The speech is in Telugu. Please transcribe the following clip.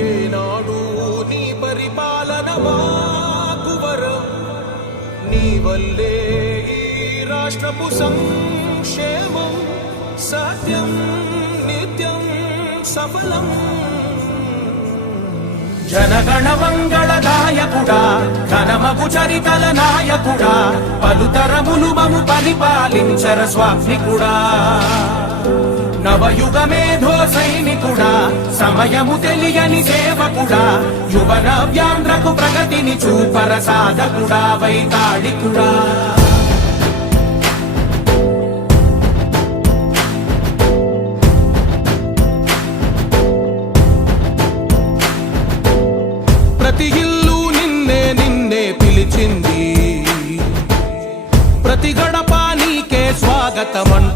ఏనాడు నీ పరిపాలన మాకు వరం, నీ వల్లే ఈ రాష్ట్రపు సంక్షేమం సత్యం నిత్యం సఫలం. జనగణ మంగళ నాయకుడా, ఘనమగు చరితల నాయకుడా, పలుతరములు మము పరిపాలించర స్వామికుడా. నవయుగ మేధో సైనికుడా, సమయము తెలియని సేవకుడా, యువన వ్యాంధ్రకు ప్రగతిని చూపర సాధకుడా, వైతాళికుడా. ప్రతి ఇల్లు నిన్నే నిన్నే పిలిచింది, ప్రతి గడప నీకే స్వాగతమన్న